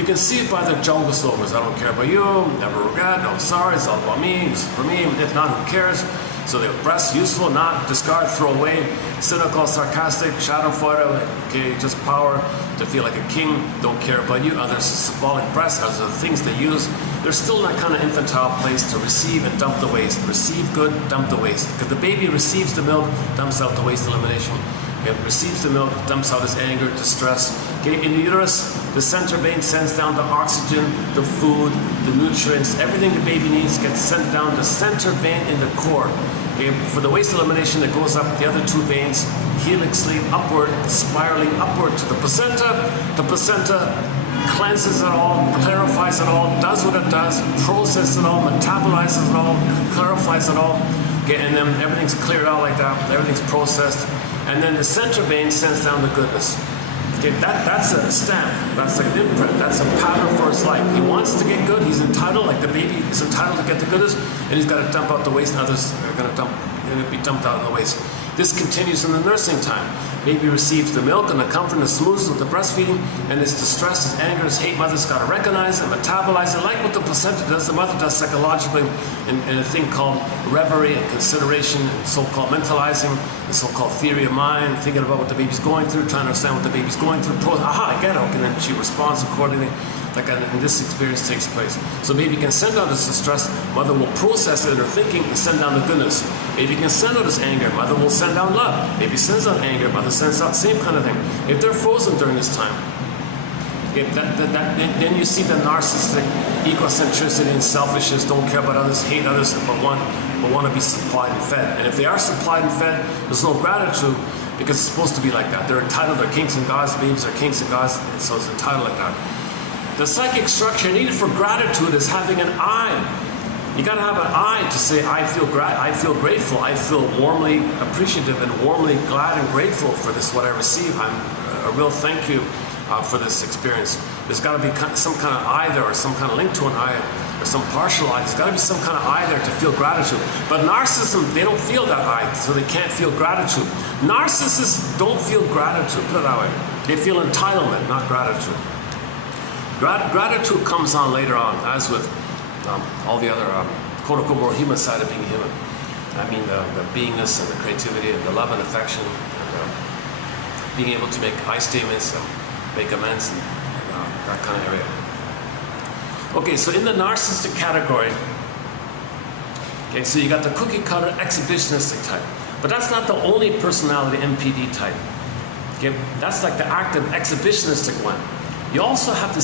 You can see it by their jungle slogans. I don't care about you, never regret, no sorry, it's all about me, it's for me, if not, who cares? So they're breast, useful, not, discard, throw away, cynical, sarcastic, shadow fighter, okay, just power to feel like a king, don't care about you. Others symbolic breast, others are the things they use. They're still in that kind of infantile place to receive and dump the waste. Receive good, dump the waste. Because the baby receives the milk, dumps out the waste elimination. It receives the milk, dumps out its anger, distress. Okay, in the uterus, the center vein sends down the oxygen, the food, the nutrients, everything the baby needs gets sent down the center vein in the core. Okay, for the waste elimination, it goes up the other two veins, helixly upward, spiraling upward to the placenta. The placenta cleanses it all, clarifies it all, does what it does, processes it all, metabolizes it all, clarifies it all. Okay, and then everything's cleared out like that, everything's processed. And then the center vein sends down the goodness. Okay, that's a stamp, that's like an imprint, that's a pattern for his life. He wants to get good, he's entitled, like the baby is entitled to get the goodness, and he's got to dump out the waste, and others are going to be dumped out in the waste. This continues in the nursing time. Baby receives the milk and the comfort and the smoothness with the breastfeeding, and his distress, his anger, his hate, mother's got to recognize it, metabolize it, like what the placenta does, the mother does psychologically in a thing called reverie and consideration, and so-called mentalizing, the so-called theory of mind, thinking about what the baby's going through, trying to understand what the baby's going through, aha, I get it, and then she responds accordingly. Like in this experience takes place. So baby can send out his distress, mother will process it in her thinking and send down the goodness. Baby can send out his anger, mother will send out love. Baby sends out anger, mother sends out same kind of thing. If they're frozen during this time, then you see the narcissistic egocentricity and selfishness, don't care about others, hate others, but want to be supplied and fed. And if they are supplied and fed, there's no gratitude because it's supposed to be like that. They're entitled, they're kings and gods, babies are kings and gods, and so it's entitled like that. The psychic structure needed for gratitude is having an I. You got to have an I to say, I feel grateful, I feel warmly appreciative and warmly glad and grateful for this, what I receive. I'm a real thank you for this experience. There's got to be some kind of I there, or some kind of link to an I, or some partial I. There's got to be some kind of I there to feel gratitude. But narcissism, they don't feel that I, so they can't feel gratitude. Narcissists don't feel gratitude, put it that way. They feel entitlement, not gratitude. Gratitude comes on later on, as with all the other quote-unquote more human side of being human. I mean the beingness and the creativity and the love and affection, and being able to make I statements and make amends, and that kind of area. Okay, so in the narcissistic category, okay, so you got the cookie cutter exhibitionistic type, but that's not the only personality MPD type. Okay, that's like the active exhibitionistic one. You also have the